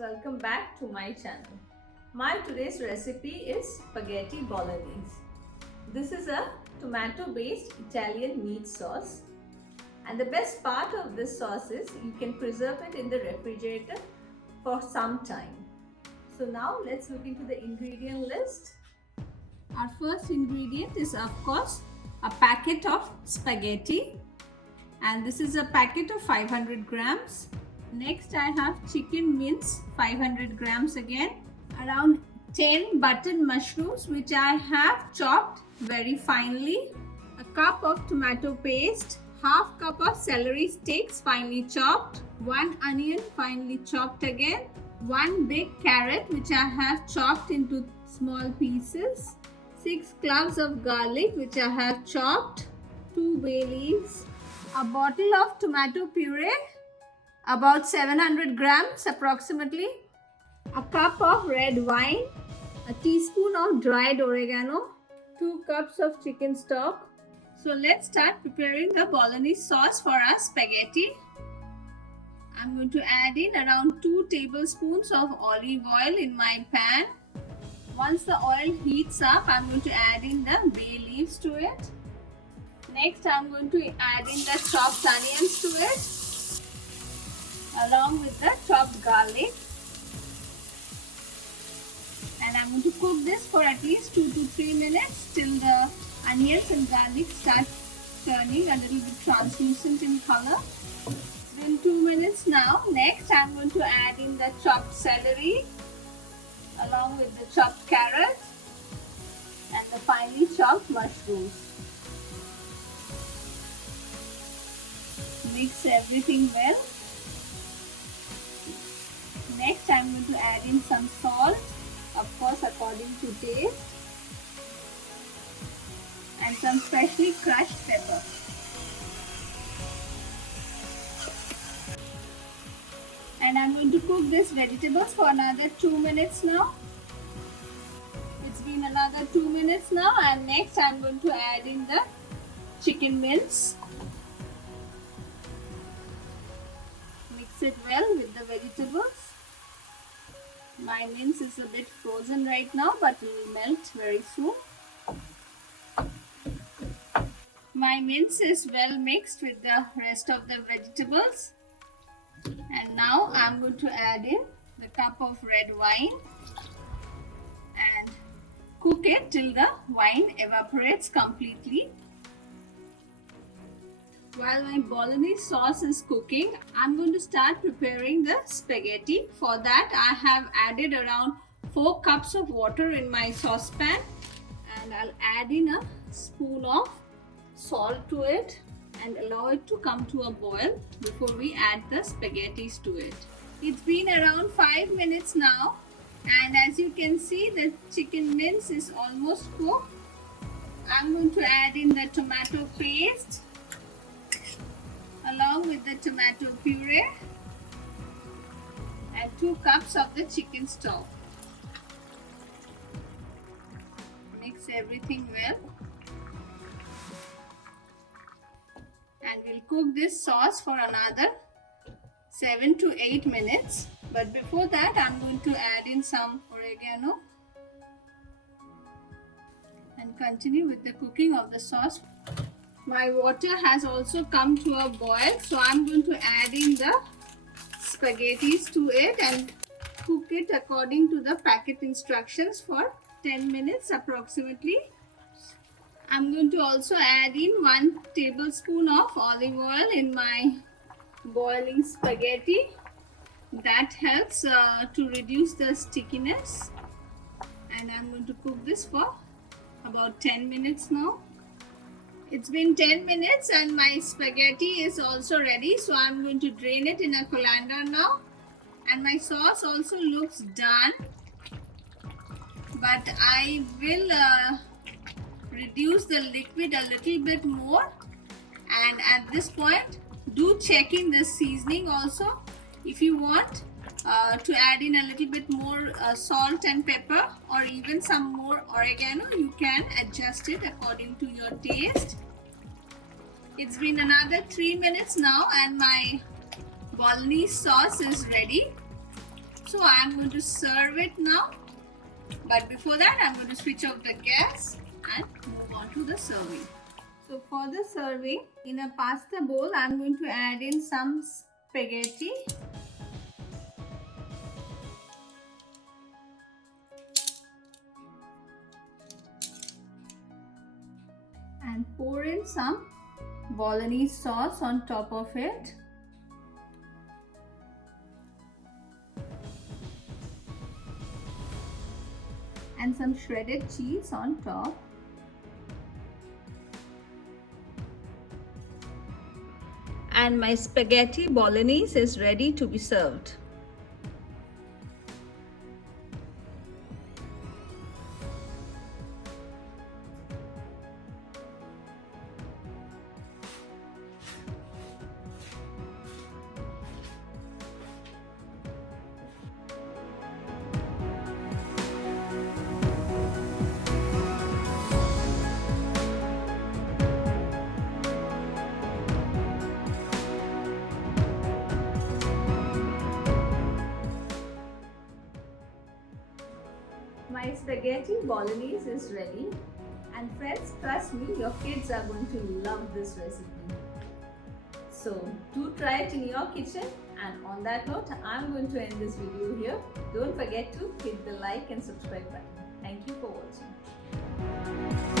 welcome back to my channel. My today's recipe is spaghetti bolognese. This is a tomato based Italian meat sauce, and the best part of this sauce is you can preserve it in the refrigerator for some time. So now let's look into the ingredient list. Our first ingredient is of course a packet of spaghetti, and this is a packet of 500 grams. Next I have chicken mince 500 grams again, around 10 button mushrooms which I have chopped very finely, a cup of tomato paste, half cup of celery sticks finely chopped, 1 onion finely chopped again, 1 big carrot which I have chopped into small pieces, 6 cloves of garlic which I have chopped, 2 bay leaves, a bottle of tomato puree, about 700 grams approximately, a cup of red wine, a teaspoon of dried oregano, 2 cups of chicken stock. So let's start preparing the bolognese sauce for our spaghetti. I'm going to add in around 2 tablespoons of olive oil in my pan. Once the oil heats up, I'm going to add in the bay leaves to it. Next, I'm going to add in the chopped onions to it, along with the chopped garlic, and I'm going to cook this for at least 2 to 3 minutes till the onions and garlic start turning a little bit translucent in color. It's been 2 minutes now. Next I'm going to add in the chopped celery along with the chopped carrot and the finely chopped mushrooms. Mix everything well. Next, I'm going to add in some salt, of course according to taste, and some freshly crushed pepper. And I'm going to cook these vegetables for another 2 minutes now. It's been another 2 minutes now, and next I'm going to add in the chicken mince. Mix it well with the vegetables. My mince is a bit frozen right now, but it will melt very soon. My mince is well mixed with the rest of the vegetables. And now I'm going to add in the cup of red wine and cook it till the wine evaporates completely. While my bolognese sauce is cooking, I'm going to start preparing the spaghetti. For that, I have added around 4 cups of water in my saucepan, and I'll add in a spoon of salt to it and allow it to come to a boil before we add the spaghettis to it. It's been around 5 minutes now, and as you can see, the chicken mince is almost cooked. I'm going to add in the tomato paste along with the tomato puree and 2 cups of the chicken stock. Mix everything well, and we'll cook this sauce for another 7 to 8 minutes. But before that, I'm going to add in some oregano and continue with the cooking of the sauce. My water has also come to a boil, so I'm going to add in the spaghettis to it and cook it according to the packet instructions for 10 minutes approximately. I'm going to also add in 1 tablespoon of olive oil in my boiling spaghetti. That helps to reduce the stickiness, and I'm going to cook this for about 10 minutes now. It's been 10 minutes and my spaghetti is also ready, so I'm going to drain it in a colander now. And my sauce also looks done, but I will reduce the liquid a little bit more. And at this point, do check in the seasoning also. If you want to add in a little bit more salt and pepper, or even some more oregano, you can adjust it according to your taste. It's been another 3 minutes now, and my bolognese sauce is ready. So I'm going to serve it now. But before that, I'm going to switch off the gas and move on to the serving. So for the serving, in a pasta bowl, I'm going to add in some spaghetti. And pour in some bolognese sauce on top of it. And some shredded cheese on top. And my spaghetti bolognese is ready to be served. My spaghetti bolognese is ready, and friends, trust me, your kids are going to love this recipe. So do try it in your kitchen, and on that note, I'm going to end this video here. Don't forget to hit the like and subscribe button. Thank you for watching.